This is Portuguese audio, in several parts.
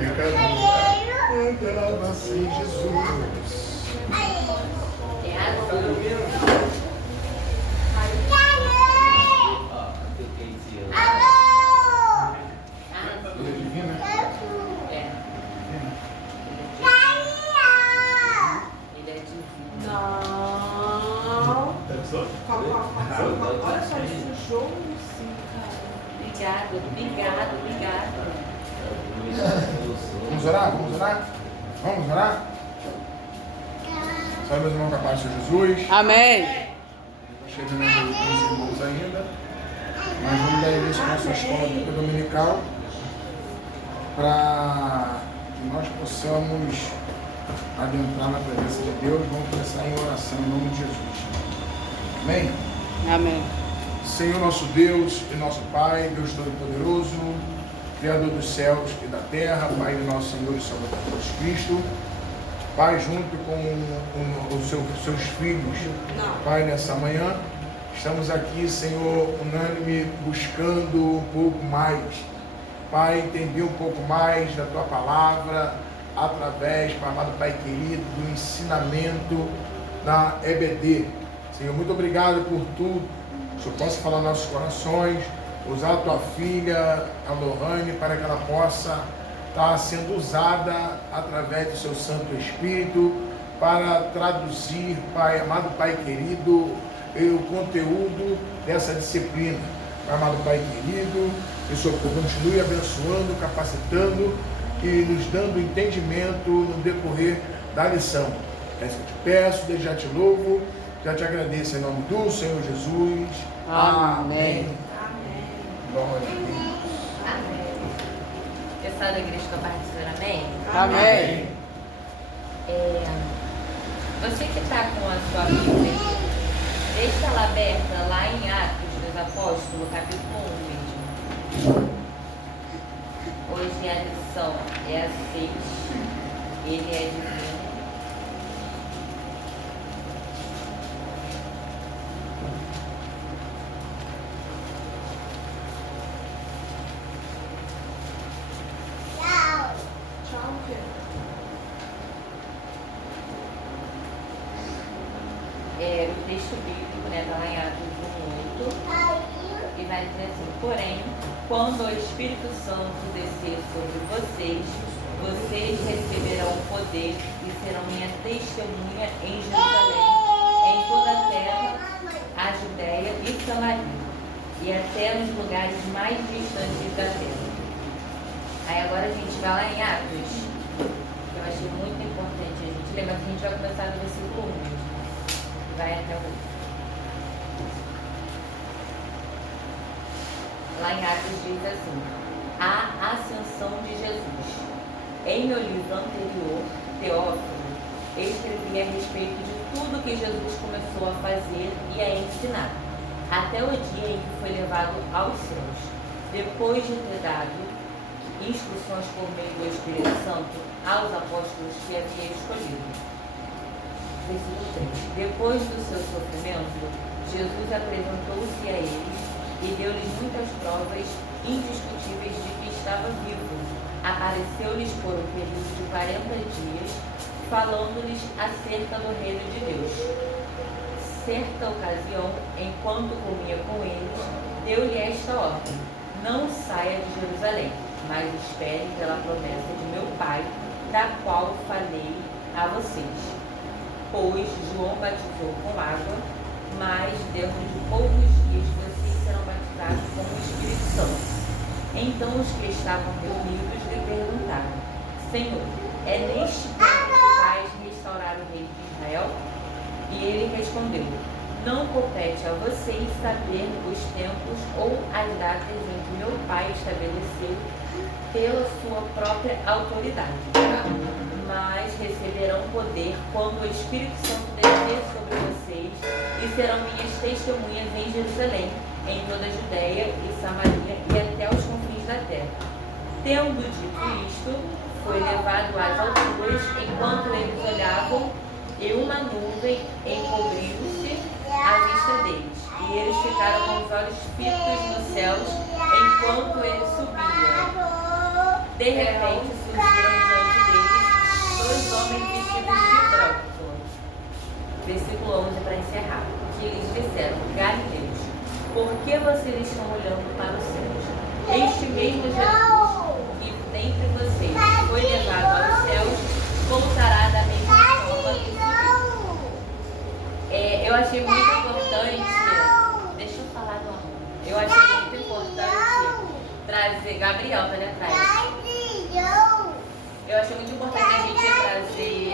pecador, entrava-se Jesus. Olha só, sujou sim, cara. Obrigado. Vamos orar? Vamos orar? Salve, meus irmãos, com a paz de Jesus. Amém. Chegando os irmãos ainda. Nós vamos dar início à nossa escola bíblica dominical para que nós possamos adentrar na presença de Deus. Vamos começar em oração em nome de Jesus. Amém? Amém. Senhor nosso Deus e nosso Pai, Deus Todo-Poderoso, Criador dos céus e da terra, Pai do nosso Senhor e Salvador Jesus Cristo, Pai, junto com os seus filhos, Pai, nessa manhã, estamos aqui, Senhor, unânime, buscando um pouco mais, Pai, entender um pouco mais da Tua Palavra, através, Pai amado Pai querido, do ensinamento da EBD. Senhor, muito obrigado por tudo. Que eu possa falar nossos corações, usar a tua filha, a Lohane, para que ela possa estar sendo usada através do seu Santo Espírito para traduzir, Pai, amado Pai querido, o conteúdo dessa disciplina. Pai, amado Pai querido, que o Senhor continue abençoando, capacitando e nos dando entendimento no decorrer da lição. É isso que eu te peço, desde já te louvo. Já te agradeço em nome do Senhor Jesus. Amém. Amém. Glória a Deus. Amém. Pessoal da igreja que eu participo, amém? Amém. Você que está com a sua Bíblia, deixa ela aberta lá em Atos dos Apóstolos, capítulo 1 mesmo. Hoje a lição é a 6. Ele é divino. O texto bíblico, né, está lá em Atos 1:8, e vai dizer assim: porém, quando o Espírito Santo descer sobre vocês, vocês receberão poder e serão minha testemunha em Jerusalém, em toda a terra, a Judéia e Samaria, e até nos lugares mais distantes da terra. Aí agora a gente vai lá em Atos, que eu achei muito importante a gente ler, mas a gente vai começar do versículo 1. Vai até o... Lá em Atos diz assim: a ascensão de Jesus. Em meu livro anterior, Teófilo, escrevi a respeito de tudo que Jesus começou a fazer e a ensinar, até o dia em que foi levado aos céus, depois de ter dado instruções por meio do Espírito Santo aos apóstolos que havia escolhido. Depois do seu sofrimento, Jesus apresentou-se a eles e deu-lhes muitas provas indiscutíveis de que estava vivo. Apareceu-lhes por um período de 40 dias, falando-lhes acerca do reino de Deus. Certa ocasião, enquanto comia com eles, deu-lhe esta ordem: não saia de Jerusalém, mas espere pela promessa de meu Pai, da qual falei a vocês. Pois João batizou com água, mas dentro de poucos dias vocês serão batizados com o Espírito Santo. Então os que estavam reunidos lhe perguntaram: Senhor, é neste tempo que vais restaurar o reino de Israel? E ele respondeu: não compete a vocês saber os tempos ou as datas em que meu Pai estabeleceu pela sua própria autoridade. Mas receberão poder quando o Espírito Santo descer sobre vocês e serão minhas testemunhas em Jerusalém, em toda a Judéia e Samaria e até os confins da terra. Tendo dito isto, foi levado às alturas enquanto eles olhavam, e uma nuvem encobriu-se à vista deles, e eles ficaram com os olhos fitos nos céus enquanto ele subia. De repente surgiram diante deles 2 homens vestidos de branco. Versículo 11 para encerrar. Que eles disseram: Galileus, por que vocês estão olhando para os céus? Este mesmo Jesus que dentre vocês foi levado aos céus voltará da mesma forma que subiu. Eu achei muito importante. Deixa eu falar do amor. Eu achei muito importante trazer. Gabriel tá ali atrás. Eu achei muito importante a gente trazer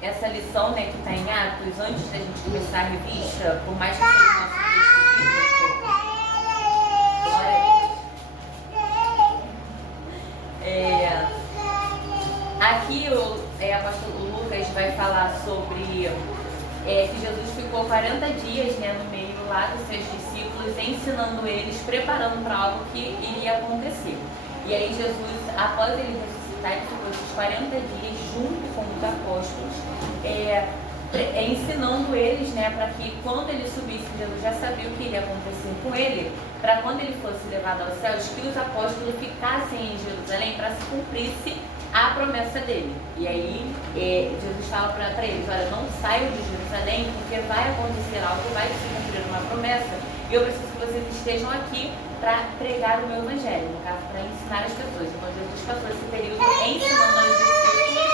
essa lição, né, que está em Atos, antes da gente começar a revista, por mais que seja o nosso texto bíblico. Aqui o apóstolo Lucas vai falar sobre que Jesus ficou 40 dias, né, no meio lá dos seus discípulos, ensinando eles, preparando para algo que iria acontecer. E aí Jesus, após ele ressuscitar, ele ficou esses 40 dias junto com os apóstolos, ensinando eles, né, para que quando ele subisse, Jesus já sabia o que iria acontecer com ele, para quando ele fosse levado aos céus, que os apóstolos ficassem em Jerusalém para se cumprisse a promessa dele. E aí Jesus fala para eles: olha, não saiam de Jerusalém, porque vai acontecer algo, vai se cumprir uma promessa, e eu preciso que vocês estejam aqui para pregar o meu evangelho, no caso, para ensinar as pessoas. Então Jesus passou esse período ensinando aos discípulos,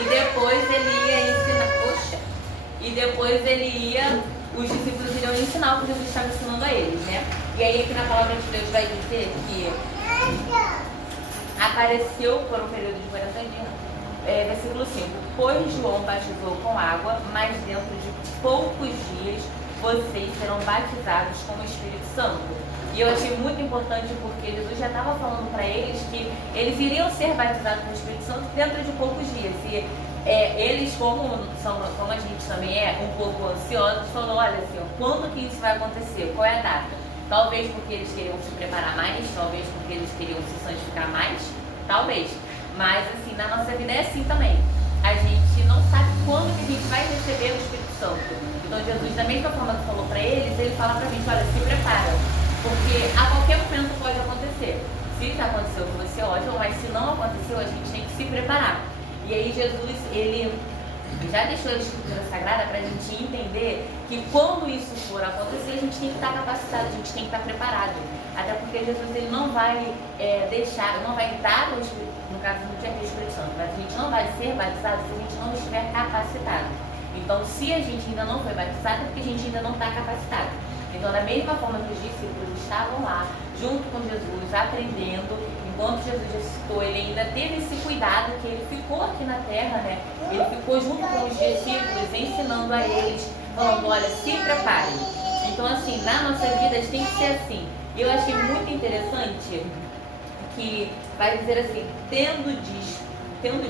e depois ele ia ensinar. E depois os discípulos iriam ensinar o que Jesus estava ensinando a eles, né? E aí aqui na palavra de Deus vai dizer que apareceu por um período de 40 dias. Versículo 5: pois João batizou com água, mas dentro de poucos dias vocês serão batizados com o Espírito Santo. E eu achei muito importante porque Jesus já estava falando para eles que eles iriam ser batizados com o Espírito Santo dentro de poucos dias. E eles, como a gente também é um pouco ansiosos, falou: olha, Senhor, quando que isso vai acontecer? Qual é a data? Talvez porque eles queriam se preparar mais, talvez porque eles queriam se santificar mais, talvez. Mas assim, na nossa vida é assim também. A gente não sabe quando que a gente vai receber o Espírito Santo. Então Jesus, da mesma forma que falou para eles, ele fala pra gente: olha, se prepara, porque a qualquer momento pode acontecer. Se já aconteceu com você, ótimo, mas se não aconteceu, a gente tem que se preparar. E aí Jesus, ele já deixou a Escritura Sagrada para a gente entender que quando isso for acontecer, a gente tem que estar capacitado, a gente tem que estar preparado. Até porque Jesus, ele não vai não vai dar o Espírito, no caso não tinha Espírito Santo, mas a gente não vai ser batizado se a gente não estiver capacitado. Então, se a gente ainda não foi batizado, é porque a gente ainda não está capacitado. Então, da mesma forma que os discípulos estavam lá, junto com Jesus, aprendendo, enquanto Jesus ressuscitou, ele ainda teve esse cuidado, que ele ficou aqui na terra, né? Ele ficou junto com os discípulos, ensinando a eles, falando: olha, se preparem. Então, assim, na nossa vida tem que ser assim. E eu achei muito interessante que vai dizer assim: tendo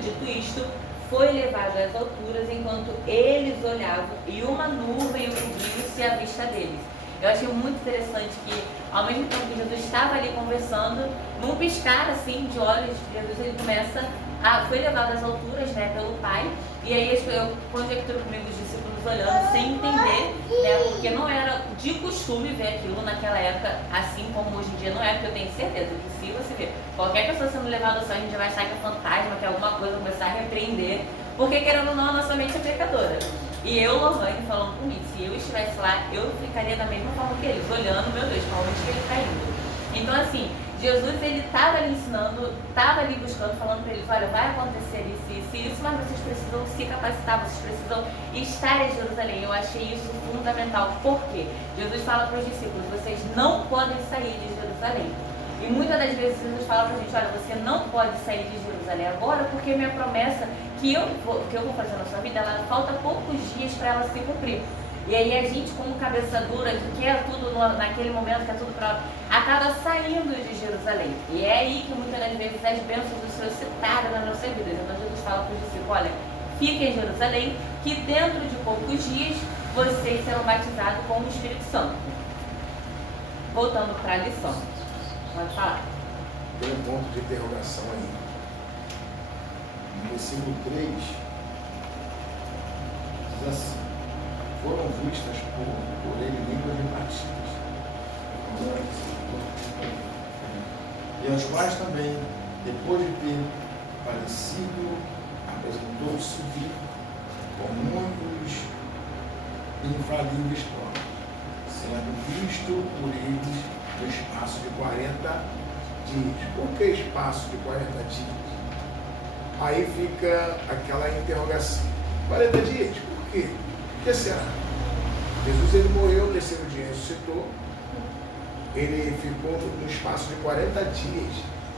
dito isto, foi levado às alturas enquanto eles olhavam, e uma nuvem cobriu-se à vista deles. Eu achei muito interessante que, ao mesmo tempo que Jesus estava ali conversando, num piscar assim de olhos, Jesus ele foi levado às alturas, né, pelo Pai. E aí eu conjecturo comigo os discípulos olhando sem entender, né, porque não era de costume ver aquilo naquela época, assim como hoje em dia não é, porque eu tenho certeza que se você ver qualquer pessoa sendo levada ao céu, a gente já vai achar que é fantasma, que é alguma coisa, começar a repreender, porque querendo ou não, a nossa mente é pecadora. E eu, Lohane, falando comigo, se eu estivesse lá, eu ficaria da mesma forma que eles, olhando: meu Deus, para onde que ele está indo? Então, assim, Jesus, ele estava ali ensinando, estava ali buscando, falando para eles: olha, vai acontecer isso, mas vocês precisam se capacitar, vocês precisam estar em Jerusalém. Eu achei isso fundamental. Por quê? Jesus fala para os discípulos: vocês não podem sair de Jerusalém. E muitas das vezes Jesus fala pra gente: olha, você não pode sair de Jerusalém agora, porque minha promessa que eu vou fazer na sua vida, ela falta poucos dias para ela se cumprir. E aí a gente, como cabeça dura, que quer tudo naquele momento, quer tudo para, acaba saindo de Jerusalém. E é aí que muitas das vezes as bênçãos do Senhor se tardam nas nossas vidas. Então Jesus fala para os discípulos: olha, fiquem em Jerusalém, que dentro de poucos dias vocês serão batizados com o Espírito Santo. Voltando para a lição. Pode falar. Tem um ponto de interrogação aí. No versículo 3, diz assim: foram vistas por ele línguas repartidas. E e aos quais também, depois de ter padecido, apresentou-se vivo com muitos infalíveis provas, sendo visto por eles no espaço de 40 dias. Por que espaço de 40 dias? Aí fica aquela interrogação. 40 dias, por quê? Por que será? Jesus ele morreu, no terceiro dia ressuscitou, ele ficou no espaço de 40 dias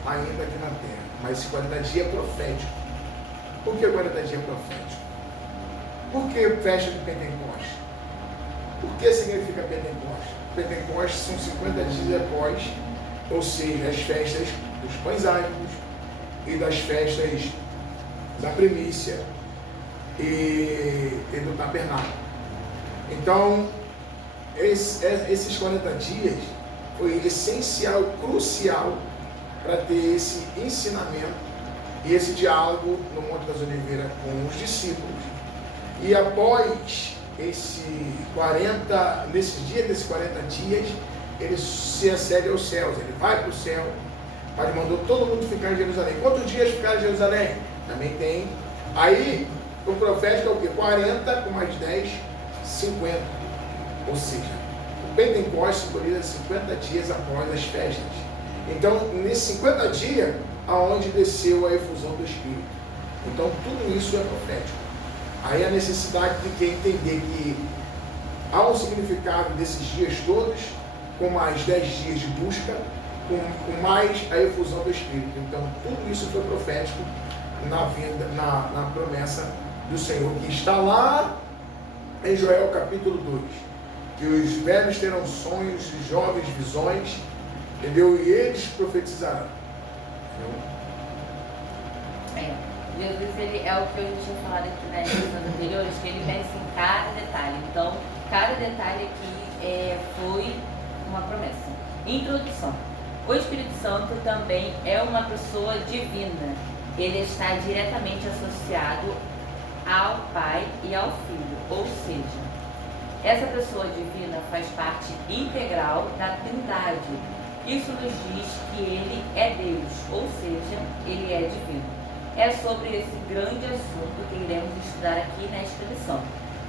ainda aqui na terra, mas esse 40 dias é profético. Por que 40 dias é profético? Por que festa de Pentecostes? O que significa Pentecostes? Pentecostes são 50 dias após, ou seja, as festas dos pães ázimos e das festas da primícia e do tabernáculo. Então, esses 40 dias foi essencial, crucial para ter esse ensinamento e esse diálogo no Monte das Oliveiras com os discípulos. E após nesses dias desses 40 dias, ele se acede aos céus, ele vai para o céu, mas mandou todo mundo ficar em Jerusalém. Quantos dias ficaram em Jerusalém? Também tem. Aí, o profético é o quê? 40 com mais 10, 50. Ou seja, o Pentecostes simboliza 50 dias após as festas. Então, nesses 50 dias, aonde desceu a efusão do Espírito. Então, tudo isso é profético. Aí a necessidade de quem entender que há um significado desses dias todos, com mais 10 dias de busca, com mais a efusão do Espírito. Então, tudo isso foi profético na promessa do Senhor, que está lá em Joel capítulo 2. Que os velhos terão sonhos, os jovens visões, entendeu? E eles profetizarão. Jesus, ele é o que eu já tinha falado aqui nas lições anteriores, que ele pensa em cada detalhe. Então, cada detalhe aqui foi uma promessa. Introdução. O Espírito Santo também é uma pessoa divina. Ele está diretamente associado ao Pai e ao Filho, ou seja, essa pessoa divina faz parte integral da Trindade. Isso nos diz que ele é Deus, ou seja, ele é divino. É sobre esse grande assunto que iremos estudar aqui nesta lição.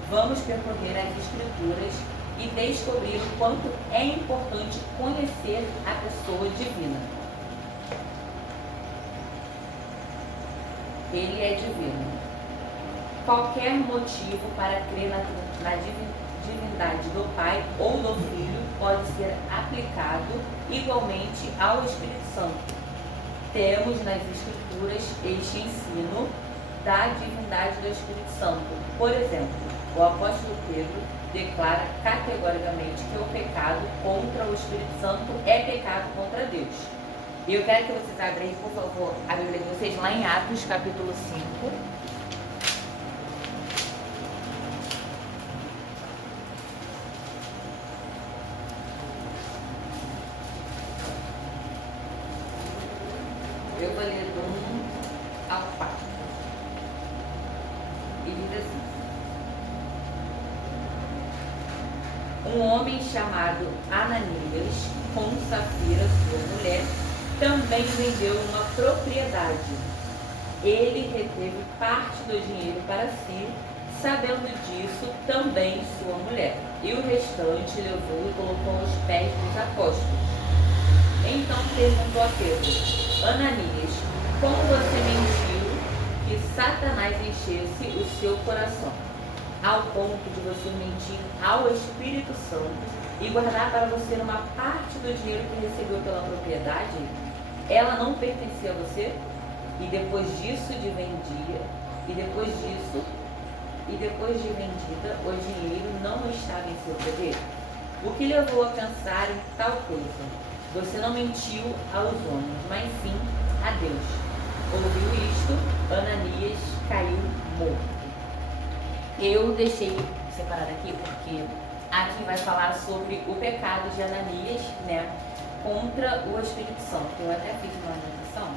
Vamos percorrer as Escrituras e descobrir o quanto é importante conhecer a pessoa divina. Ele é divino. Qualquer motivo para crer na divindade do Pai ou do Filho pode ser aplicado igualmente ao Espírito Santo. Temos nas Escrituras este ensino da divindade do Espírito Santo. Por exemplo, o apóstolo Pedro declara categoricamente que o pecado contra o Espírito Santo é pecado contra Deus. E eu quero que vocês abrem, por favor, a Bíblia de vocês lá em Atos, capítulo 5. Eu vou ler do 1 ao 4. E diz assim: um homem chamado Ananias, com Safira, sua mulher, também vendeu uma propriedade. Ele reteve parte do dinheiro para si, sabendo disso também sua mulher, e o restante levou e colocou aos pés dos apóstolos. Então perguntou a Pedro: Ananias, como você mentiu que Satanás enchesse o seu coração, ao ponto de você mentir ao Espírito Santo e guardar para você uma parte do dinheiro que recebeu pela propriedade? Ela não pertencia a você? E depois de vendida, o dinheiro não estava em seu poder? O que levou a pensar em tal coisa? Você não mentiu aos homens, mas sim a Deus. Ouviu isto, Ananias caiu morto. Eu deixei separado aqui porque aqui vai falar sobre o pecado de Ananias, né, contra o Espírito Santo. Eu até fiz uma anotação.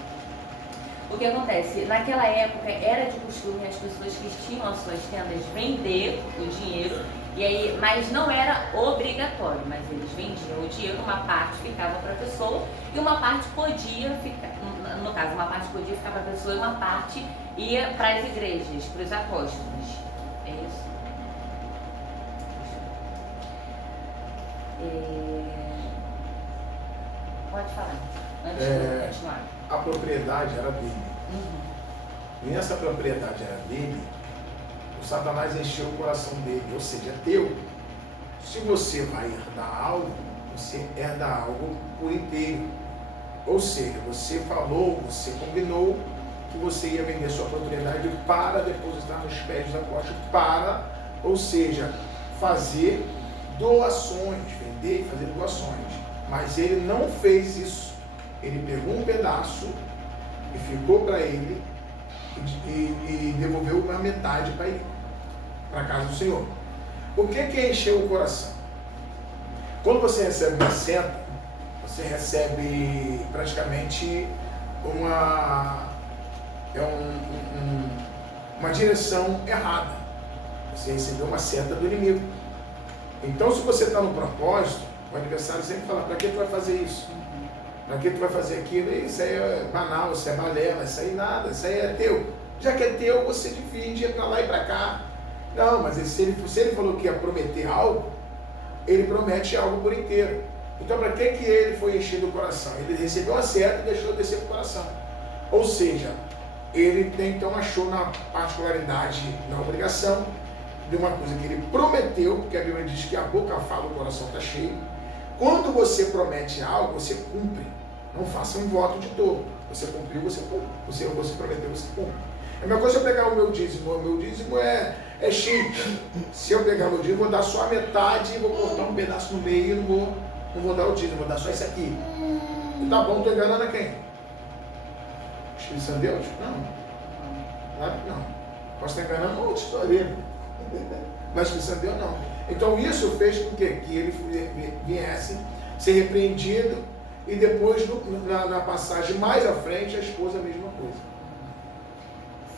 O que acontece? Naquela época era de costume as pessoas que tinham as suas tendas vender o dinheiro E aí, mas não era obrigatório, mas eles vendiam o dinheiro, uma parte ficava para a pessoa e uma parte podia ficar, no caso, uma parte podia ficar para a pessoa e uma parte ia para as igrejas, para os apóstolos. É isso? Pode falar, antes de continuar. A propriedade era dele. E nessa propriedade era dele, o Satanás encheu o coração dele, ou seja, é teu. Se você vai herdar algo, você herda algo por inteiro. Ou seja, você falou, você combinou que você ia vender sua propriedade para depositar nos pés dos apóstolos, ou seja, fazer doações, vender e fazer doações. Mas ele não fez isso. Ele pegou um pedaço e ficou para ele e devolveu uma metade para ele, para a casa do Senhor. O que encheu o coração? Quando você recebe uma seta, você recebe praticamente uma direção errada. Você recebeu uma seta do inimigo. Então, se você está no propósito, o adversário sempre fala: para que tu vai fazer isso? Para que tu vai fazer aquilo? Isso aí é banal, isso é balela, isso aí nada, isso aí é teu. Já que é teu, você divide para lá e para cá. Não, mas se ele falou que ia prometer algo, ele promete algo por inteiro. Então, para que ele foi enchido o coração? Ele recebeu a seta e deixou descer para o coração. Ou seja, ele então achou na particularidade, na obrigação de uma coisa que ele prometeu, porque a Bíblia diz que a boca fala, o coração está cheio. Quando você promete algo, você cumpre. Não faça um voto de tolo. Você cumpriu, você cumpre. Você prometeu, você cumpre. É a mesma coisa se eu pegar o meu dízimo. O meu dízimo é X. Se eu pegar o meu dízimo, vou dar só a metade e vou cortar um pedaço no meio e não vou dar o dízimo, vou dar só isso aqui. E tá bom, estou enganando a quem? Espírito Santo de Deus? Não. Claro que não. Posso estar enganando outra história. Mas Espírito Santo de Deus não. Então isso fez com que ele viesse ser repreendido e depois na passagem mais à frente a esposa a mesma coisa.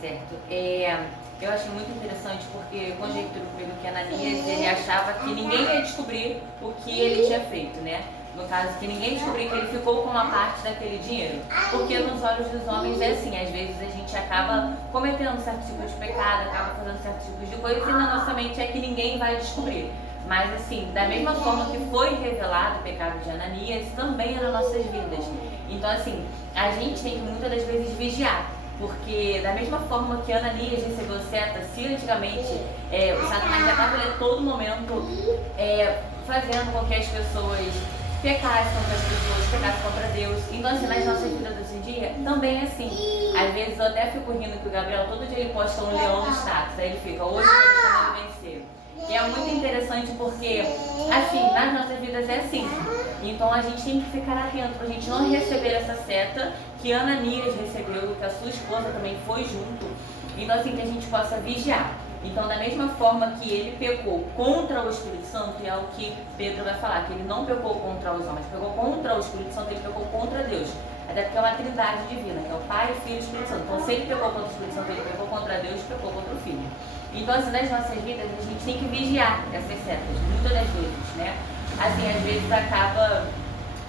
Certo. Eu acho muito interessante porque conjecturo comigo que Ananias ele achava que ninguém ia descobrir o que ele tinha feito, né? No caso, que ninguém descobriu que ele ficou com uma parte daquele dinheiro. Porque nos olhos dos homens é assim, às vezes a gente acaba cometendo certo tipo de pecado, acaba fazendo certos tipos de coisas e na nossa mente é que ninguém vai descobrir. Mas assim, da mesma forma que foi revelado o pecado de Ananias, também é nas nossas vidas. Então assim, a gente tem que muitas das vezes vigiar. Porque da mesma forma que Ananias recebeu seta, se antigamente o Satanás já estava a todo momento fazendo com que as pessoas pecassem contra as pessoas, pecassem contra Deus. Então assim, nas nossas vidas hoje em dia, também é assim. Às vezes eu até fico rindo que o Gabriel, todo dia ele posta um leão no status, aí ele fica, hoje eu estou deixando ele vencer. E é muito interessante porque, assim, nas nossas vidas é assim. Então a gente tem que ficar atento para a gente não receber essa seta que Ananias recebeu, que a sua esposa também foi junto. Então assim, que a gente possa vigiar. Então da mesma forma que ele pecou contra o Espírito Santo, e é o que Pedro vai falar, que ele não pecou contra os homens, pecou contra o Espírito Santo, ele pecou contra Deus. Até porque é uma trindade divina, que é o Pai, o Filho e o Espírito Santo. Então se ele pecou contra o Espírito Santo, ele pecou contra Deus, pecou contra o Filho. Então assim, nas nossas vidas a gente tem que vigiar essas setas, muitas das vezes, né? Assim, às vezes acaba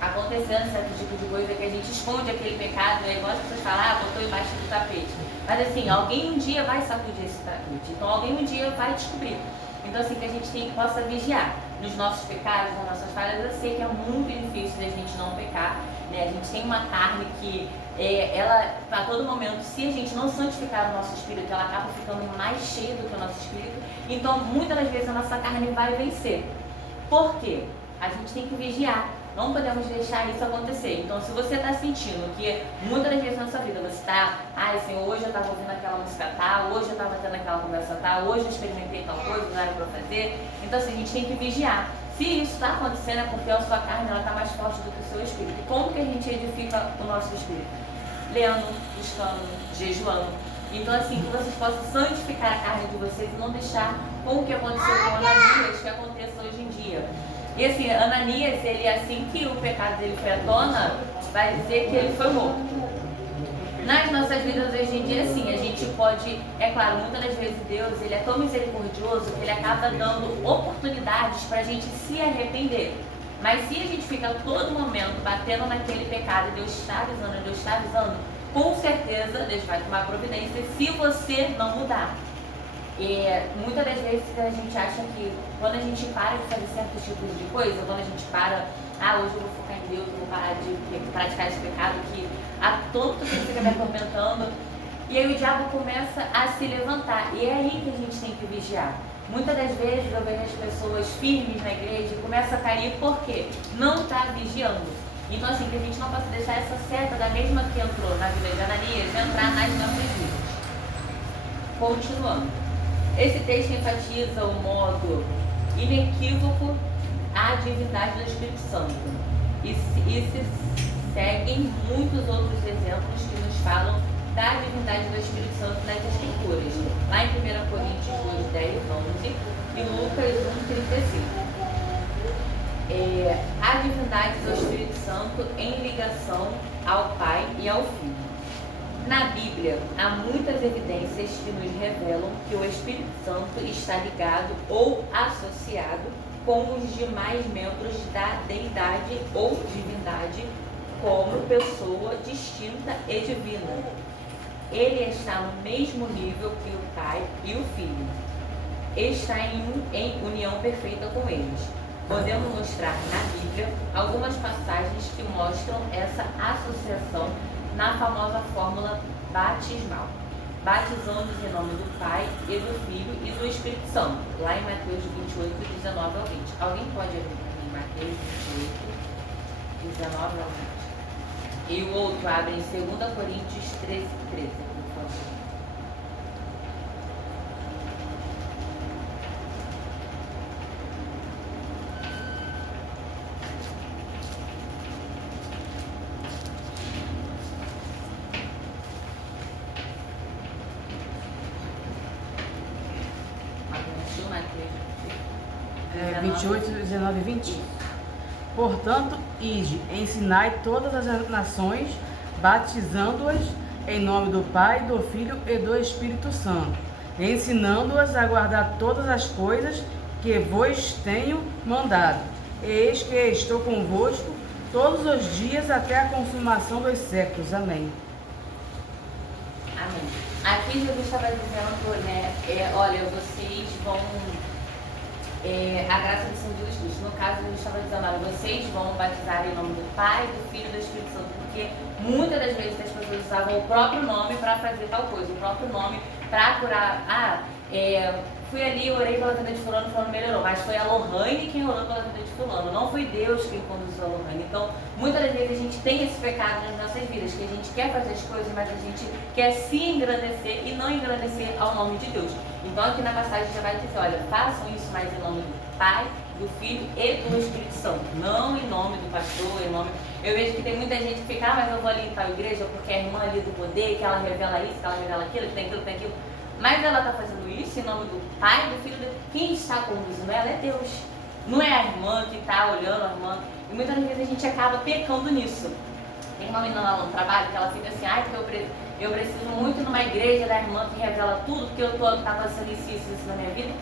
acontecendo certo tipo de coisa que a gente esconde aquele pecado, é igual as pessoas falam, botou embaixo do tapete. Mas assim, alguém um dia vai sacudir esse tapete, então alguém um dia vai descobrir. Então assim, que a gente tem que possa vigiar nos nossos pecados, nas nossas falhas. Eu sei que é muito difícil da gente não pecar, né? A gente tem uma carne que ela, a todo momento, se a gente não santificar o nosso espírito, ela acaba ficando mais cheia do que o nosso espírito. Então muitas das vezes a nossa carne vai vencer. Por quê? A gente tem que vigiar. Não podemos deixar isso acontecer. Então, se você está sentindo que muitas das vezes na sua vida você está, Senhor, hoje eu estava ouvindo aquela música tal, hoje eu estava tendo aquela conversa tal, hoje eu experimentei tal coisa, não era para fazer. Então, assim, a gente tem que vigiar. Se isso está acontecendo, é porque a sua carne está mais forte do que o seu espírito. E como que a gente edifica o nosso espírito? Lendo, buscando, jejuando. Então, assim, que vocês possam santificar a carne de vocês e não deixar com o que aconteceu com Ananias que aconteça hoje em dia. E assim, Ananias, ele assim que o pecado dele foi à tona, vai dizer que ele foi morto. Nas nossas vidas hoje em dia, sim, a gente pode, é claro, muitas das vezes Deus, ele é tão misericordioso que ele acaba dando oportunidades para a gente se arrepender. Mas se a gente fica a todo momento batendo naquele pecado, Deus está avisando, com certeza Deus vai tomar providência se você não mudar. E muitas das vezes a gente acha que quando a gente para de fazer certos tipos de coisa, quando a gente para, hoje eu vou focar em Deus, eu vou parar de praticar esse pecado que há tanto tempo fica me atormentando, e aí o diabo começa a se levantar, e é aí que a gente tem que vigiar. Muitas das vezes eu vejo as pessoas firmes na igreja e começam a cair porque não está vigiando. Então assim, que a gente não possa deixar essa seta da mesma que entrou na vida de Ananias entrar nas nossas vidas. Continuando. Esse texto enfatiza o modo inequívoco a divindade do Espírito Santo. E se seguem muitos outros exemplos que nos falam da divindade do Espírito Santo nas Escrituras. Lá em 1 Coríntios 2, 10, 11 e Lucas 1, 35. A divindade do Espírito Santo em ligação ao Pai e ao Filho. Na Bíblia, há muitas evidências que nos revelam que o Espírito Santo está ligado ou associado com os demais membros da deidade ou divindade como pessoa distinta e divina. Ele está no mesmo nível que o Pai e o Filho. Está em união perfeita com eles. Podemos mostrar na Bíblia algumas passagens que mostram essa associação na famosa fórmula batismal. Batizamos em nome do Pai e do Filho e do Espírito Santo. Lá em Mateus 28, 19 ao 20. Alguém pode abrir em Mateus 28, 19 ao 20. E o outro abre em 2 Coríntios 13, 13, por favor. É, 28, 19 e 20. Portanto, ide, ensinai todas as nações, batizando-as em nome do Pai, do Filho e do Espírito Santo, ensinando-as a guardar todas as coisas que vos tenho mandado. Eis que estou convosco todos os dias até a consumação dos séculos. Amém. Amém. Aqui Jesus estava dizendo, né, olha, vocês vão... a graça de São Jesus Cristo. No caso, ele estava dizendo, olha, vocês vão batizar em nome do Pai, do Filho e do Espírito Santo, porque muitas das vezes as pessoas usavam o próprio nome para fazer tal coisa, o próprio nome para curar. Fui ali, orei pela vida de fulano melhorou, mas foi a Lohane quem orou pela vida de fulano, não foi Deus quem conduziu a Lohane. Então, muitas das vezes a gente tem esse pecado nas nossas vidas, que a gente quer fazer as coisas, mas a gente quer se engrandecer e não engrandecer ao nome de Deus. Então aqui na passagem já vai dizer, olha, façam isso mais em nome do Pai, do Filho e do Espírito Santo, não em nome do pastor, em nome... Eu vejo que tem muita gente que fica, mas eu vou ali em tal igreja porque é a irmã ali do poder, que ela revela isso, que ela revela aquilo, que tem aquilo, que tem aquilo. Mas ela está fazendo isso em nome do Pai, do Filho, quem está conduzindo ela é Deus. Não é a irmã que está olhando a irmã. E muitas vezes a gente acaba pecando nisso. Tem uma menina lá no trabalho que ela fica assim, porque eu preciso muito numa igreja da irmã que revela tudo, porque eu estava fazendo isso na minha vida.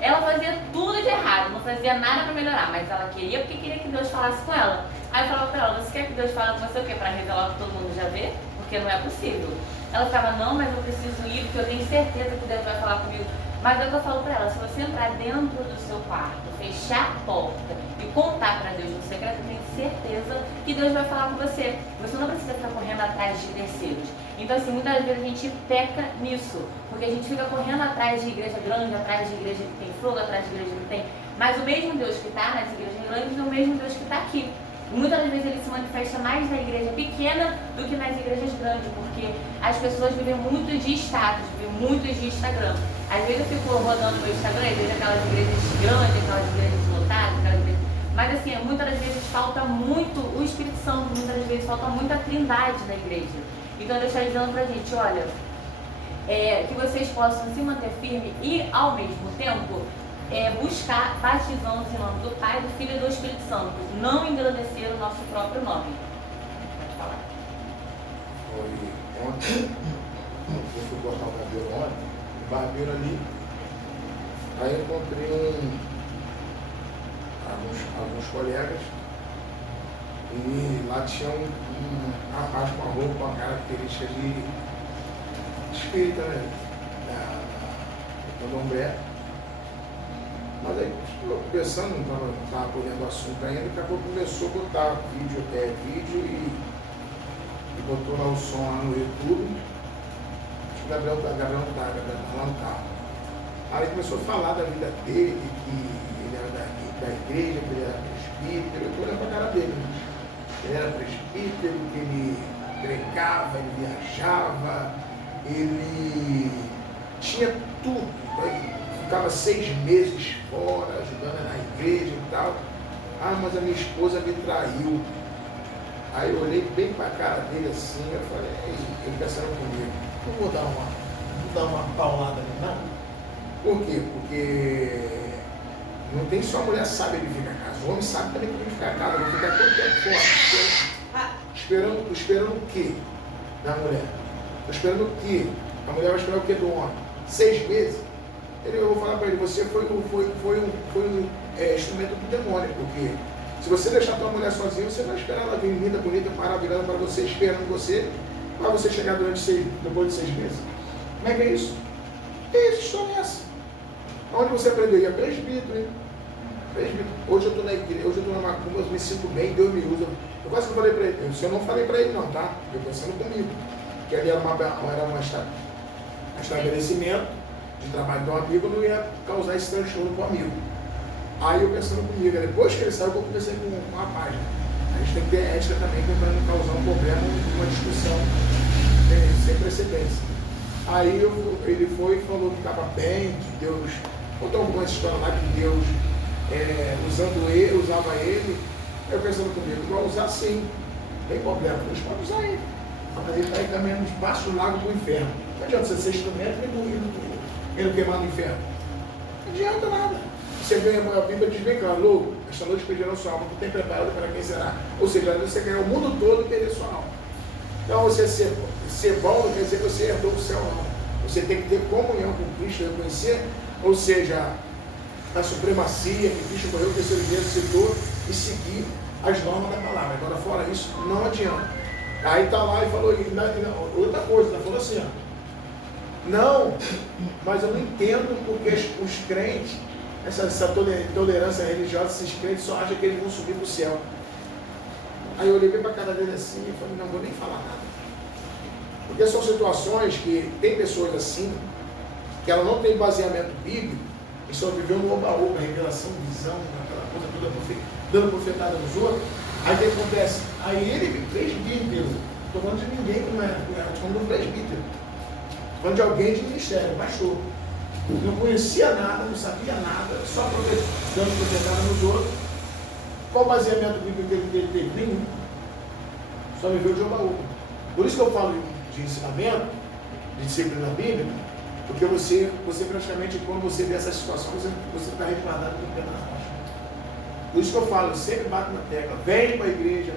Ela fazia tudo de errado, não fazia nada para melhorar, mas ela queria porque queria que Deus falasse com ela. Aí eu falava para ela, você quer que Deus fale com você o quê? Para revelar o que todo mundo já vê? Porque não é possível. Ela ficava, não, mas eu preciso ir porque eu tenho certeza que Deus vai falar comigo. Mas é o que eu falo para ela, se você entrar dentro do seu quarto, fechar a porta e contar para Deus no secreto, eu tenho certeza que Deus vai falar com você. Você não precisa ficar correndo atrás de terceiros. Então, assim, muitas vezes a gente peca nisso, porque a gente fica correndo atrás de igreja grande, atrás de igreja que tem fogo, atrás de igreja que tem. Mas o mesmo Deus que está nas igrejas grandes é o mesmo Deus que está aqui. Muitas das vezes ele se manifesta mais na igreja pequena do que nas igrejas grandes, porque as pessoas vivem muito de status, vivem muito de Instagram. Às vezes eu fico rodando no meu Instagram e vejo aquelas igrejas grandes, aquelas igrejas lotadas, aquelas igrejas... Mas assim, muitas das vezes falta muito o Espírito Santo, muitas das vezes falta muito a trindade na igreja. Então Deus está dizendo pra gente, olha, que vocês possam se manter firme e ao mesmo tempo buscar batizando em nome do Pai, do Filho e do Espírito Santo, não engrandecer o nosso próprio nome. Pode falar. Foi ontem, eu fui cortar o cabelo ontem, o barbeiro ali, aí eu encontrei alguns colegas, e lá tinha um rapaz com a roupa, com a característica de espírita, né? Da Candomblé. Mas aí, conversando, não estava apoiando o assunto ainda, daqui a pouco começou a botar vídeo e botou lá o som lá no YouTube. Acho que o Gabriel tá lá no carro. Aí começou a falar da vida dele, que ele era da igreja, que ele era presbítero. Eu tô olhando pra cara dele, né? Ele era presbítero, que ele pregava, ele viajava, ele tinha tudo. Né? Ficava 6 meses fora, ajudando na igreja e tal. Ah, mas a minha esposa me traiu. Aí eu olhei bem pra cara dele assim, eu falei, ele pensando comigo, não vou dar uma paulada nele, não. Por quê? Porque não tem só a mulher sábia de ficar em casa, o homem sabe também que tem que ficar em casa, não ficar todo tempo fora. Esperando o quê da mulher? Estou esperando o quê? A mulher vai esperar o quê do homem? 6 meses? Eu vou falar para ele, você foi um instrumento do demônio, porque se você deixar a tua mulher sozinha, você vai esperar ela vir linda, bonita, maravilhosa para você, esperando você, para você chegar depois de 6 meses. Como é que é isso? Que história é essa? Onde você aprendeu? É presbítero, hein? Presbítero. Hoje eu estou na igreja, hoje eu estou na macumba, eu me sinto bem, Deus me usa. Eu quase não falei para ele, eu não falei para ele não, tá? Eu pensando comigo. Que ali era um estabelecimento de trabalho do amigo, não ia causar esse transtorno para o amigo. Aí eu pensando comigo, depois que ele saiu, eu conversei com o rapaz. A gente tem que ter ética também, para não causar um problema, uma discussão sem precedência. Aí ele foi e falou que estava bem, que Deus, contou algumas histórias lá que Deus usava ele. Eu pensando comigo, vai usar sim, não tem problema, Deus pode usar ele. Mas ele está encaminhando uns passos largos para o inferno. Não adianta você ser instrumento e não queimar no inferno. Não adianta nada. Você vê a Bíblia diz bem claro, louco, esta noite pedirão sua alma, tu tem preparado para quem será. Ou seja, você quer o mundo todo e perder sua alma. Então você ser bom não quer dizer que você herdou o céu, não. Você tem que ter comunhão com Cristo, reconhecer, ou seja, a supremacia que Cristo morreu, que o terceiro dia ressuscitou, e seguir as normas da palavra. Agora, fora isso, não adianta. Aí está lá e falou, outra coisa, ele falou assim, ó, não, mas eu não entendo porque os crentes, essa tolerância religiosa, esses crentes só acham que eles vão subir para o céu. Aí eu olhei bem para a cara dele assim e falei, não vou nem falar nada. Porque são situações que tem pessoas assim, que ela não tem baseamento bíblico, e só viveu no oba-oba, revelação, visão, aquela coisa toda dando profetada nos outros. Aí o que acontece? Aí ele, presbítero, estou falando de ninguém que não é, estou falando do presbítero, estou falando de alguém de ministério, pastor. Não conhecia nada, não sabia nada, só dando profetada nos outros. Qual baseamento bíblico ele teve? Nenhum. Só viveu de oba-oba. Por isso que eu falo de ensinamento, de disciplina bíblica, porque você praticamente, quando você vê essa situação, você está resguardado com o pé na rocha. Por isso que eu falo, sempre bato na tecla, vem para a igreja,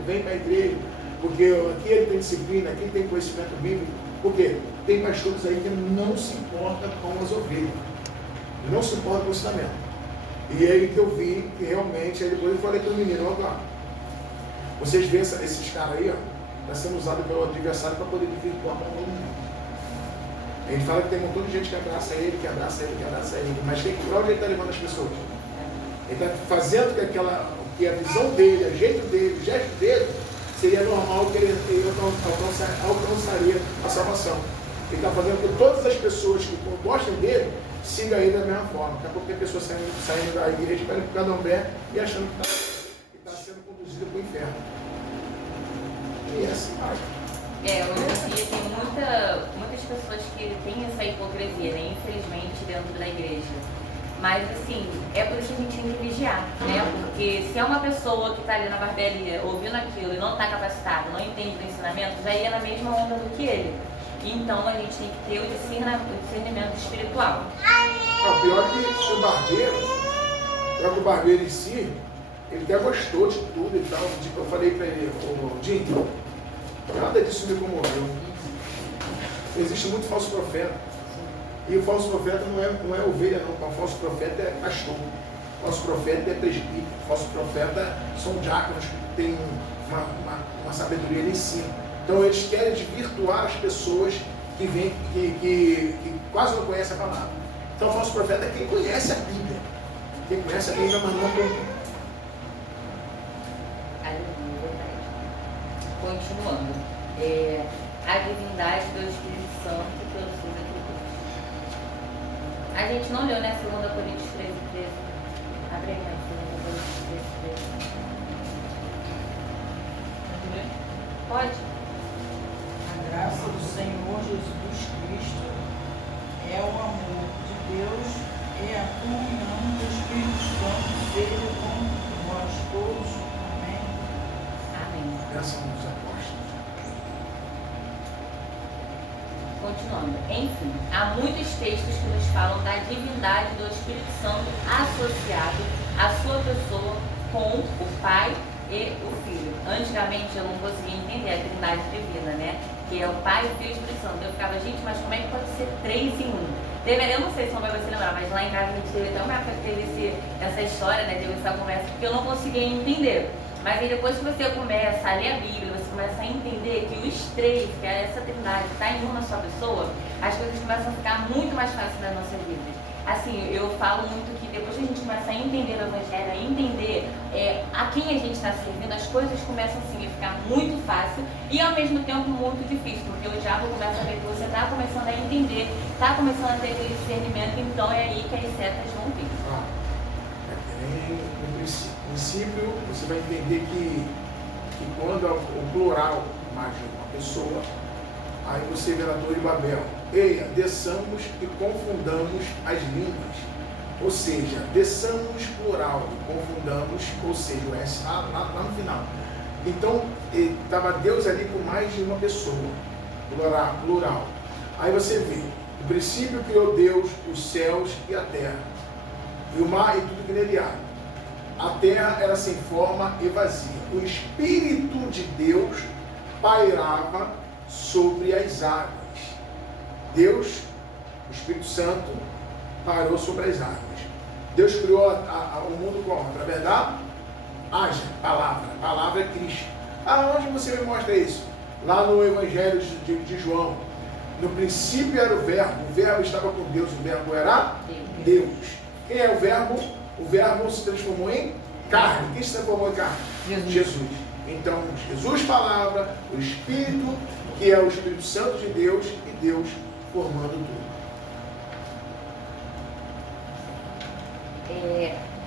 porque aqui ele tem disciplina, aqui ele tem conhecimento bíblico. Por quê? Tem pastores aí que não se importam com as ovelhas, não se importam com o ensinamento. E é aí que eu vi que realmente, aí depois eu falei para o menino, ó, vocês veem esses caras aí, ó, está sendo usado pelo adversário para poder desvirtuar para o mundo. Ele fala que tem um montão de gente que abraça ele, mas para onde ele está levando as pessoas? Ele está fazendo que a visão dele, o jeito dele, o gesto dele, seria normal que ele alcançaria a salvação. Ele está fazendo que todas as pessoas que gostam dele sigam ele da mesma forma. Daqui a pouco tem pessoas saindo da igreja para ir para o candomblé e achando que está sendo conduzido para o inferno. E assim vai. Hoje em dia tem muitas pessoas que têm essa hipocrisia, né? Infelizmente, dentro da igreja. Mas assim, é por isso que a gente tem que vigiar, né? Porque se é uma pessoa que está ali na barbearia ouvindo aquilo e não está capacitada, não entende do ensinamento, já ia na mesma onda do que ele. Então a gente tem que ter o discernimento espiritual. Pior que o barbeiro em si, ele até gostou de tudo e tal. Eu falei para ele, Dinho, nada disso me comoveu. Existe muito falso profeta. E o falso profeta não é ovelha, não. O falso profeta é pastor. O falso profeta é presbítero. O falso profeta são diáconos que têm uma sabedoria ali em cima. Então eles querem desvirtuar as pessoas que quase não conhecem a palavra. Então o falso profeta é quem conhece a Bíblia. Quem conhece a Bíblia, mas não compreende. Continuando. A divindade do Espírito Santo pelos seus atributos. A gente não leu, né? 2 Coríntios 13:13. Abre aí, 2 Coríntios 13:13. Pode? A graça do Senhor Jesus Cristo é o amor de Deus e a comunhão do Espírito Santo seja com nós todos. Amém. Amém. Graça dos apóstolos. Continuando. Enfim, há muitos textos que nos falam da divindade do Espírito Santo associado à sua pessoa com o Pai e o Filho. Antigamente eu não conseguia entender a trindade divina, né? Que é o Pai, o Filho e o Espírito Santo. Eu ficava, gente, mas como é que pode ser 3 em 1? Eu não sei se não vai você lembrar, mas lá em casa a gente teve até uma época que teve essa história, né? Teve essa conversa, porque eu não conseguia entender. Mas aí depois que você começa a ler a Bíblia, você começa a entender que os 3, que é essa trindade, está em uma só pessoa, as coisas começam a ficar muito mais fáceis nas nossas vidas. Assim, eu falo muito que depois que a gente começa a entender o Evangelho, a entender a quem a gente está servindo, as coisas começam assim a ficar muito fácil e ao mesmo tempo muito difícil, porque o diabo começa a ver que você está começando a entender, está começando a ter aquele discernimento, então é aí que as setas vão vir. No princípio, você vai entender que quando o plural, mais de uma pessoa, aí você vê na Torre de Babel, eia, desçamos e confundamos as línguas. Ou seja, desçamos plural e confundamos, ou seja, o S lá no final. Então, estava Deus ali com mais de uma pessoa, plural. Aí você vê, no princípio criou Deus os céus e a terra, e o mar e tudo que nele há. A terra era sem forma e vazia. O Espírito de Deus pairava sobre as águas. Deus, o Espírito Santo, parou sobre as águas. Deus criou o mundo como? Através da haja, palavra. A palavra é Cristo. Aonde você me mostra isso? Lá no Evangelho de João. No princípio era o verbo estava com Deus, o verbo era Deus. Quem é o verbo? O verbo se transformou em carne. Quem se transformou em carne? Jesus. Então, Jesus, palavra, o Espírito, que é o Espírito Santo de Deus, e Deus formando tudo.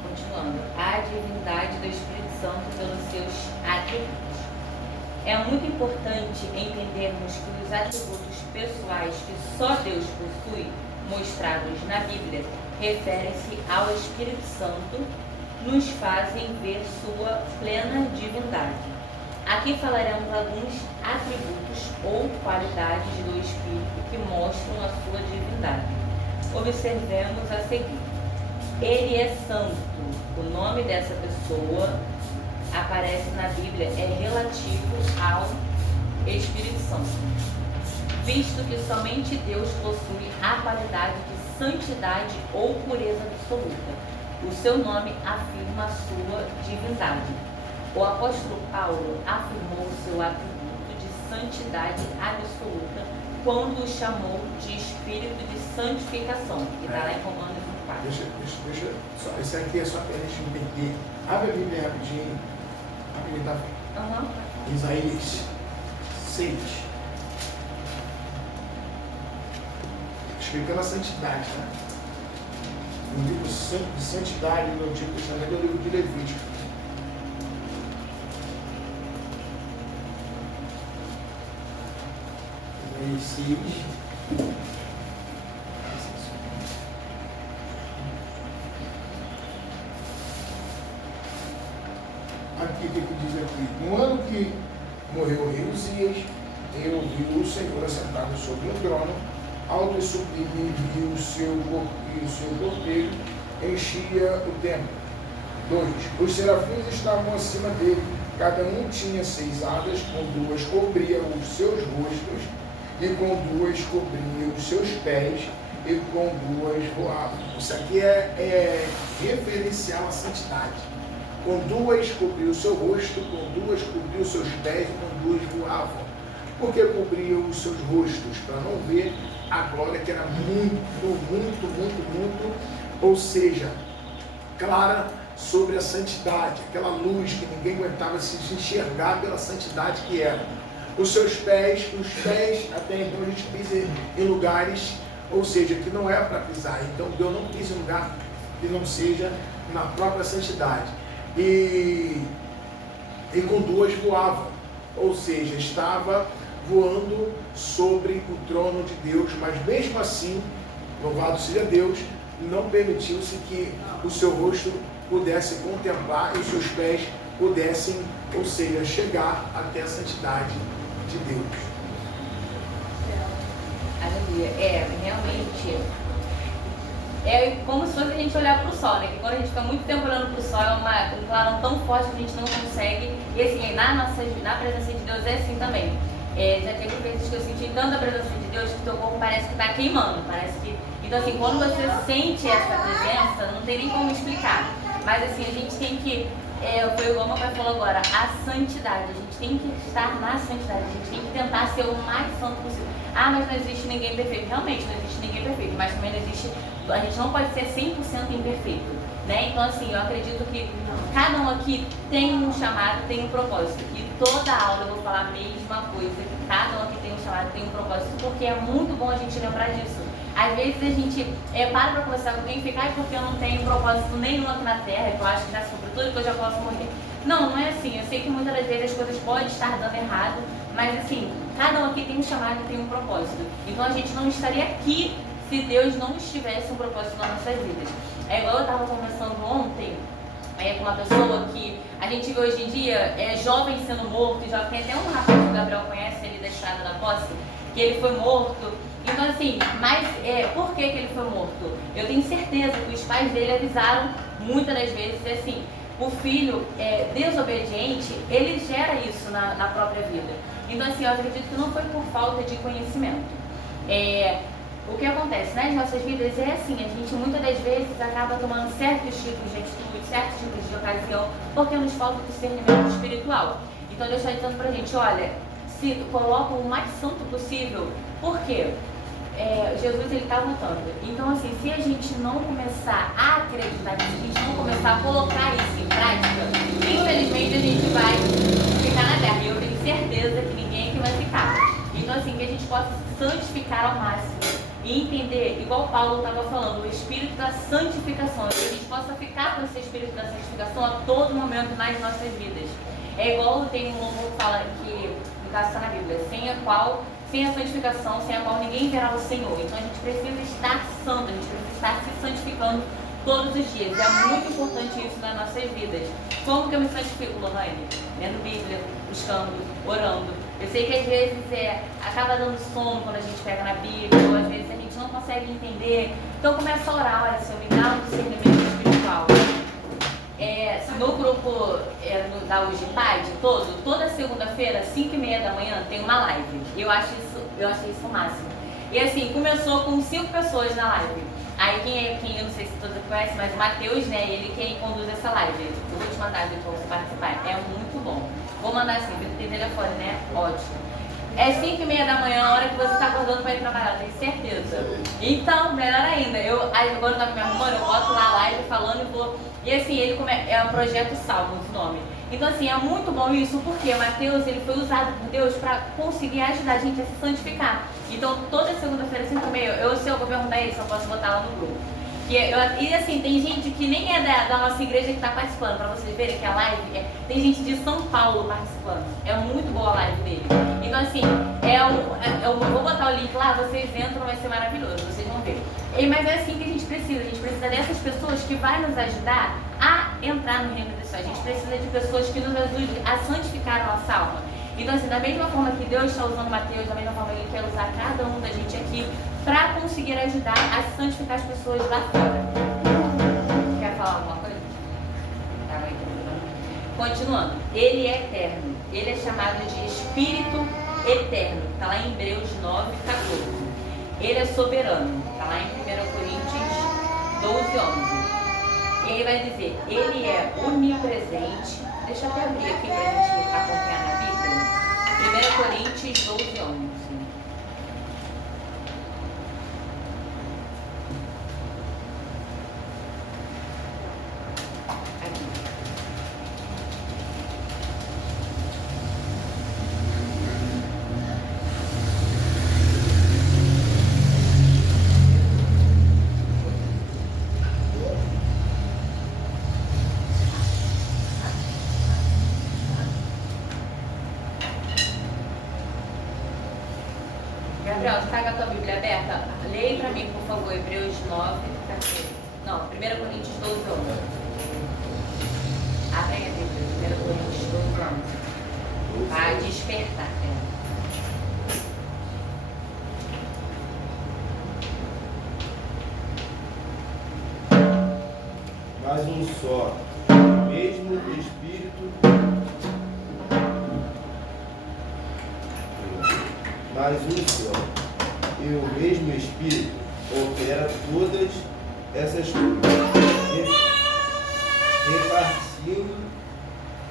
Continuando, a divindade do Espírito Santo pelos seus atributos. É muito importante entendermos que os atributos pessoais que só Deus possui, mostrados na Bíblia, referem-se ao Espírito Santo, nos fazem ver sua plena divindade. Aqui falaremos alguns atributos ou qualidades do Espírito que mostram a sua divindade. Observemos a seguir. Ele é santo. O nome dessa pessoa aparece na Bíblia, é relativo ao Espírito Santo, visto que somente Deus possui a qualidade de santidade ou pureza absoluta. O seu nome afirma a sua divindade. O apóstolo Paulo afirmou o seu atributo de santidade absoluta quando o chamou de espírito de santificação, que está lá em Romanos 4. Deixa só, esse aqui é só para a gente entender. Abre a Bíblia rapidinho. A Bíblia está Isaías 6. Explicando a santidade, né? No livro de santidade, no Antigo Testamento, é o livro de Levítico. Isaías 6. Aqui, o que diz aqui? No ano que morreu o rei Uzias, eu vi o Senhor assentado sobre um trono, alto e sublime, e o seu cortejo enchia o templo. 2. Os serafins estavam acima dele, cada um tinha 6 asas, com 2 cobria os seus rostos, e com duas cobria os seus pés, e com duas voava. Isso aqui é referencial à santidade. Com duas cobriu o seu rosto, com duas cobriu os seus pés, e com duas voavam. Porque cobriam os seus rostos, para não ver a glória que era muito, ou seja, clara sobre a santidade, aquela luz que ninguém aguentava se enxergar pela santidade que era. Os seus pés, até então a gente pisa em lugares, ou seja, que não é para pisar. Então Deus não pisa em lugar que não seja na própria santidade. E com duas voava, ou seja, estava voando sobre o trono de Deus, mas mesmo assim, louvado seja Deus, não permitiu-se que o seu rosto pudesse contemplar e os seus pés pudessem, ou seja, chegar até a santidade de Deus. Aleluia. Realmente, é como se fosse a gente olhar para o sol, né? Que quando a gente fica muito tempo olhando para o sol, é um clarão tão forte que a gente não consegue. E assim, na presença de Deus é assim também. Já teve vezes que eu senti tanta presença de Deus que teu corpo parece que está queimando. Então assim, quando você sente essa presença, não tem nem como explicar. Mas assim, a gente tem que, foi igual o meu pai falou agora, a santidade. A gente tem que estar na santidade, a gente tem que tentar ser o mais santo possível. Ah, mas não existe ninguém perfeito. Realmente, não existe ninguém perfeito, mas também não existe, a gente não pode ser 100% imperfeito, né? Então assim, eu acredito que cada um aqui tem um chamado, tem um propósito. E toda aula eu vou falar a mesma coisa, que cada um aqui tem um chamado, tem um propósito, porque é muito bom a gente lembrar disso. Às vezes a gente para conversar com alguém e fica, porque eu não tenho propósito nenhum aqui na Terra, que eu acho que já sobre tudo que eu já posso morrer. Não é assim. Eu sei que muitas das vezes as coisas podem estar dando errado, mas assim, cada um aqui tem um chamado e tem um propósito. Então a gente não estaria aqui se Deus não estivesse um propósito nas nossas vidas. É igual eu estava conversando ontem com uma pessoa que a gente vê hoje em dia jovem sendo morto, tem até um rapaz que o Gabriel conhece ali da Estrada da Posse, que ele foi morto. Então assim, mas por que ele foi morto? Eu tenho certeza que os pais dele avisaram muitas das vezes, assim, o filho desobediente, ele gera isso na própria vida. Então assim, eu acredito que não foi por falta de conhecimento. O que acontece nas nossas vidas é assim, a gente muitas das vezes acaba tomando certos tipos de atitude, certos tipos de ocasião, porque nos falta discernimento espiritual. Então Deus está dizendo pra gente, olha, se coloca o mais santo possível. Por quê? Jesus ele está voltando. Então assim, se a gente não começar a acreditar nisso, se a gente não começar a colocar isso em prática, infelizmente a gente vai ficar na terra. E eu tenho certeza que ninguém aqui vai ficar. Então assim, que a gente possa se santificar ao máximo e entender, igual Paulo estava falando, o espírito da santificação, que a gente possa ficar com esse espírito da santificação a todo momento nas nossas vidas. É igual tem um louvor que fala que, no caso está na Bíblia, sem a santificação, sem a qual ninguém verá o Senhor. Então a gente precisa estar santo, a gente precisa estar se santificando todos os dias. É muito importante isso nas nossas vidas. Como que eu me santifico, Lohane? Lendo Bíblia, buscando, orando. Eu sei que às vezes acaba dando sono quando a gente pega na Bíblia, ou às vezes a gente não consegue entender. Então começa a orar, olha, Senhor, me dá um discernimento espiritual. No grupo da UGPAD, toda segunda-feira, 5h30 da manhã, tem uma live. E eu achei isso o máximo. E assim, começou com 5 pessoas na live. Aí quem eu não sei se todos conhecem, mas o Matheus, né, ele quem conduz essa live. Eu vou te mandar depois pra você participar. É muito bom. Vou mandar assim, tem telefone, né? Ótimo. É 5h30 da manhã, a hora que você está acordando para ir trabalhar, tenho certeza. Então, melhor ainda, agora eu tava me arrumando, eu boto lá a live falando e vou. E assim, é um projeto Salmos o nome. Então assim, é muito bom isso, porque Mateus, ele foi usado por Deus para conseguir ajudar a gente a se santificar. Então, toda segunda-feira, 5h30, se eu vou perguntar ele se eu posso botar lá no grupo. E assim, tem gente que nem é da nossa igreja que está participando, para vocês verem que a live tem gente de São Paulo participando. É muito boa a live dele. Então assim, eu vou botar o link lá, vocês entram, vai ser maravilhoso, vocês vão ver. Mas é assim que a gente precisa dessas pessoas que vai nos ajudar a entrar no reino dos céus. A gente precisa de pessoas que nos ajudem a santificar a nossa alma. Então assim, da mesma forma que Deus está usando Mateus, da mesma forma que Ele quer usar cada um da gente aqui para conseguir ajudar a santificar as pessoas lá fora. Quer falar alguma coisa? Tá bem. Continuando. Ele é eterno. Ele é chamado de Espírito eterno, que está lá em Hebreus 9, 14. Ele é soberano, está lá em 1 Coríntios 12, 11. E aí vai dizer, ele é onipresente. Deixa eu até abrir aqui para a gente acompanhar na Bíblia. 1 Coríntios 12, 11. Gabriel, você está com a tua Bíblia aberta? Leia para mim, por favor, Hebreus 9, 14. Não, 1 Coríntios 12, 11. Abre aí a Bíblia, 1 Coríntios 12, 11. Vai despertar. Mas um só, o mesmo Espírito. Mas um só, e o mesmo Espírito opera todas essas coisas, repartindo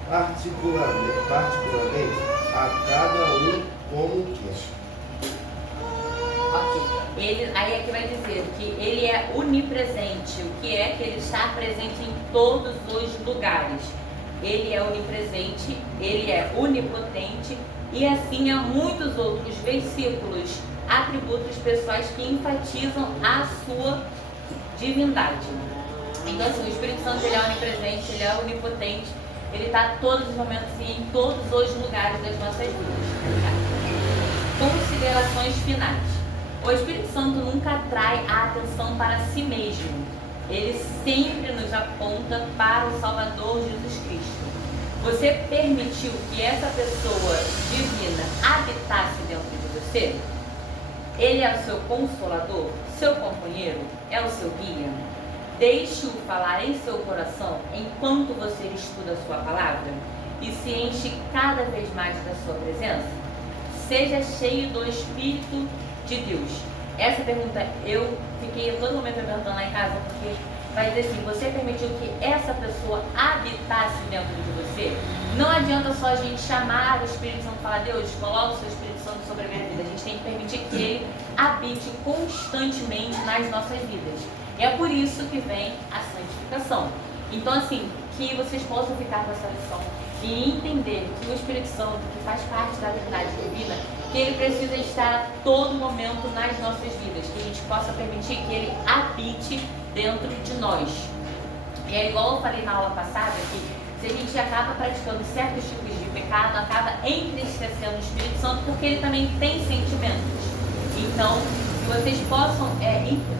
particularmente a cada um como quer. Ok. Aí é que vai dizer que ele é onipresente. O que é que ele está presente em todos os lugares? Ele é onipresente, ele é onipotente. E assim há muitos outros versículos, atributos pessoais que enfatizam a sua divindade. Então assim, o Espírito Santo ele é onipresente, ele é onipotente, ele está a todos os momentos e em todos os lugares das nossas vidas. Considerações finais. O Espírito Santo nunca atrai a atenção para si mesmo. Ele sempre nos aponta para o Salvador Jesus Cristo. Você permitiu que essa pessoa divina habitasse dentro de você? Ele é o seu consolador, seu companheiro, é o seu guia? Deixe-o falar em seu coração enquanto você estuda a sua palavra e se enche cada vez mais da sua presença? Seja cheio do Espírito de Deus. Essa pergunta eu fiquei a todo momento perguntando lá em casa, porque vai dizer assim, você permitiu que essa pessoa habitasse dentro de você? Não adianta só a gente chamar o Espírito Santo e falar, Deus, coloca o seu Espírito Santo sobre a minha vida. A gente tem que permitir que ele habite constantemente nas nossas vidas. E é por isso que vem a santificação. Então assim, que vocês possam ficar com essa lição e entender que o Espírito Santo, que faz parte da verdade divina, que ele precisa estar a todo momento nas nossas vidas, que a gente possa permitir que ele habite dentro de nós. E é igual eu falei na aula passada, que se a gente acaba praticando certos tipos de pecado, acaba entristecendo o Espírito Santo, porque ele também tem sentimentos. Então, que vocês possam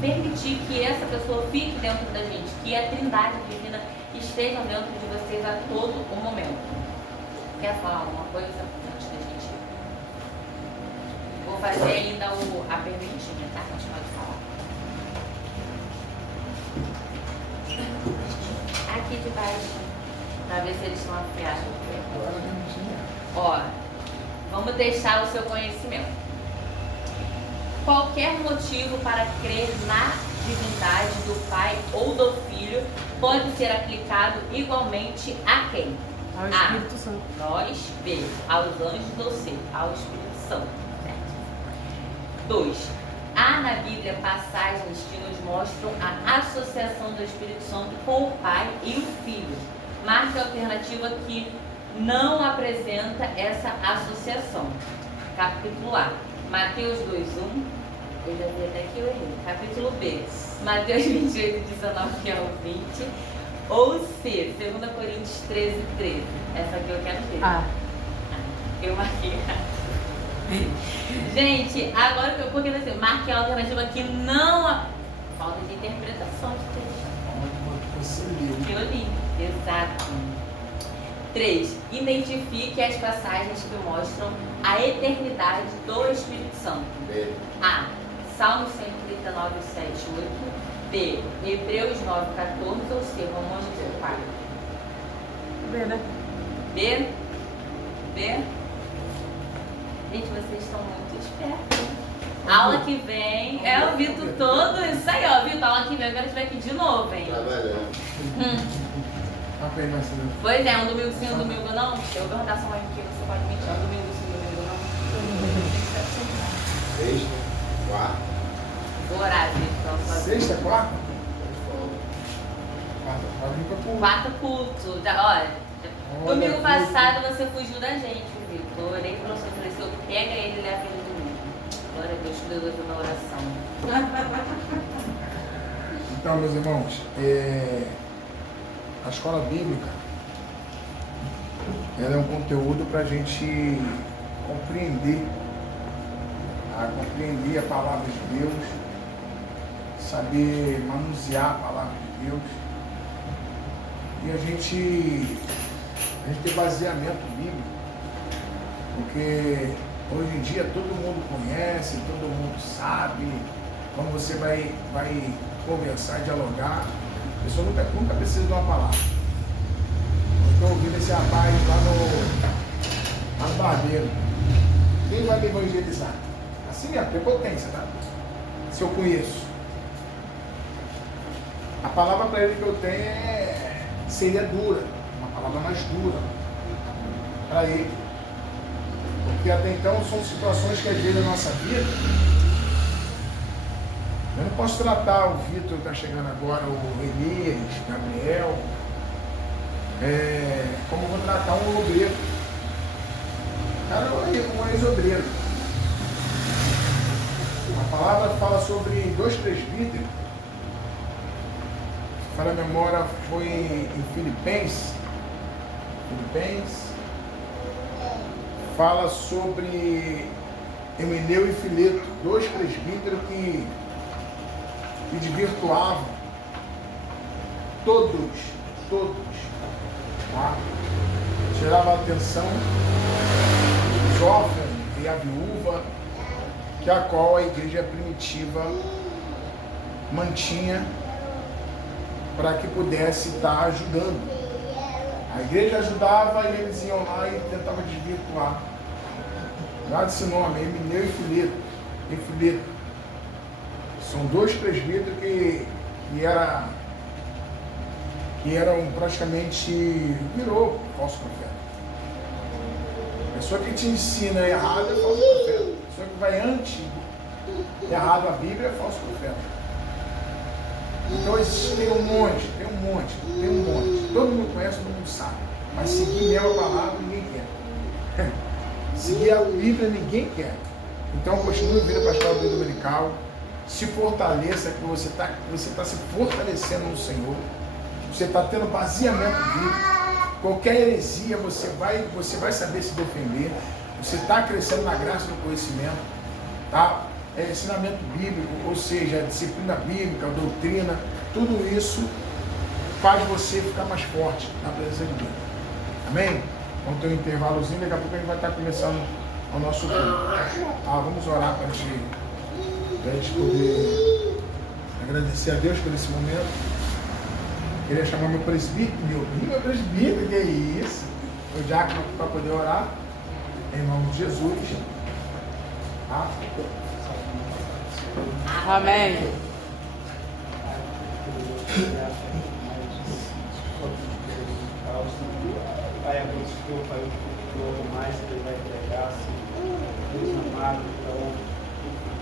permitir que essa pessoa fique dentro da gente, que a Trindade Divina esteja dentro de vocês a todo o momento. Quer falar alguma coisa antes da gente? Vou fazer ainda a perguntinha, tá? A gente pode falar. Aqui de baixo, para ver se eles estão afiados. Ó, vamos testar o seu conhecimento. Qualquer motivo para crer na divindade do Pai ou do Filho pode ser aplicado igualmente a quem? Ao Espírito Santo. Nós, B, aos anjos ou C, ao Espírito Santo. 2. Há na Bíblia passagens que nos mostram a associação do Espírito Santo com o Pai e o Filho. Marque a alternativa que não apresenta essa associação. Capítulo A, Mateus 2:1. Eu já vi até que eu errei. Capítulo B, Mateus 28:19 ao 20. Ou C, 2 Coríntios 13:13. Essa aqui eu quero ver. Eu marquei. Gente, agora que eu porque assim, marquei a alternativa que não. Falta de interpretação de texto. Você leu. Que eu li, exato. 3. Identifique as passagens que mostram a eternidade do Espírito Santo. A. Salmo 139, 7, 8. B. Hebreus 9, 14 ou C. Romanos 4. B, né? B. B. Gente, vocês estão muito espertos. Aula que vem, o Vitor todo. Isso aí, ó, Vitor, aula que vem, eu quero te ver aqui de novo, hein? Trabalhando. Apenas, né? Pois é, um domingo sim, um domingo não. Eu vou perguntar só mais aqui, você pode mentir, um domingo sim, um domingo não. Sexta, quarta. Vou orar, Vitor. Sexta, quarta? Quarta, pode vir pra público. Quarto culto. Olha, domingo passado você fugiu da gente, Vitor. Eu orei pro nosso ofereceu, pega ele e leva ele domingo. Glória a Deus, que Deus ouviu na oração. Então, meus irmãos, a escola bíblica ela é um conteúdo para a gente compreender a palavra de Deus, saber manusear a palavra de Deus e a gente ter baseamento bíblico, porque hoje em dia todo mundo conhece, todo mundo sabe. Quando você vai conversar, dialogar, a pessoa nunca precisa de uma palavra. Eu estou ouvindo esse rapaz lá no barbeiro. Quem vai me evangelizar? Assim mesmo, prepotência, tá? Se eu conheço. A palavra para ele que eu tenho seria dura, uma palavra mais dura para ele. Porque até então são situações que às vezes na nossa vida eu não posso tratar o Vitor que está chegando agora, o Elias, Gabriel, como eu vou tratar um obreiro. O cara é um ex-obreiro. A palavra fala sobre 2 presbíteros. Se for a memória, foi em Filipenses. Fala sobre Emineu e Fileto, 2 presbíteros que desvirtuavam todos, tá? Tiravam a atenção dos órfãos e a viúva, que a qual a igreja primitiva mantinha para que pudesse estar ajudando. A igreja ajudava e eles iam lá e tentavam desvirtuar. Guarda esse nome, Emineu e Fileto. São 2 presbíteros que eram praticamente, virou falso profeta. A pessoa que te ensina errado é falso profeta. A pessoa que vai antes errado a Bíblia é falso profeta. Então tem um monte. Todo mundo conhece, todo mundo sabe. Mas seguir mesmo a palavra ninguém quer. Seguir a Bíblia ninguém quer. Então continue vindo para a escola dominical. Se fortaleça, que você está se fortalecendo no Senhor. Você está tendo baseamento bíblico. Qualquer heresia você vai saber se defender. Você está crescendo na graça do conhecimento. Tá? Ensinamento bíblico, ou seja, disciplina bíblica, doutrina, tudo isso faz você ficar mais forte na presença de Deus. Amém? Vamos ter um intervalozinho, daqui a pouco a gente vai estar começando o nosso culto. Vamos orar para a gente poder agradecer a Deus por esse momento. Queria chamar meu presbítero, meu presbítero, que é isso, o diácono, para poder orar, em nome de Jesus. Tá? Amém. Pai, abençoa, Pai, o que mais que Ele vai entregar, Deus amado, então,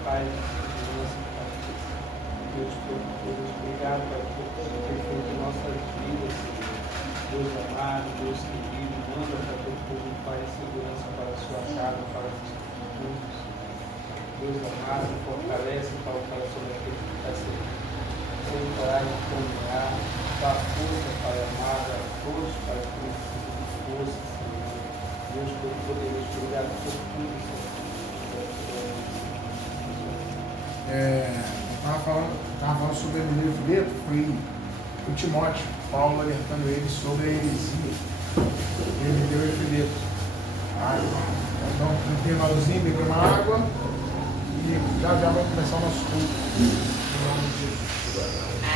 Pai, Deus Todo-Poderoso, obrigado, Pai, por ter feito nossas vidas, Deus amado, Deus querido, manda para todo povo, Pai, a segurança para a sua casa, para os estudos. Deus amado, fortalece, Pai, o coração daquele que está sem coragem de caminhar, dá força, Pai amado, a todos, Pai, que precisam de força, Senhor. Deus Todo-Poderoso, obrigado por tudo, Senhor. Estava falando sobre o Emineu e Fileto, foi o Timóteo, Paulo alertando ele sobre a heresia. Emineu e Fileto. Então, um intervalozinho, beber uma água e já vai começar o nosso culto. Em nome de Jesus.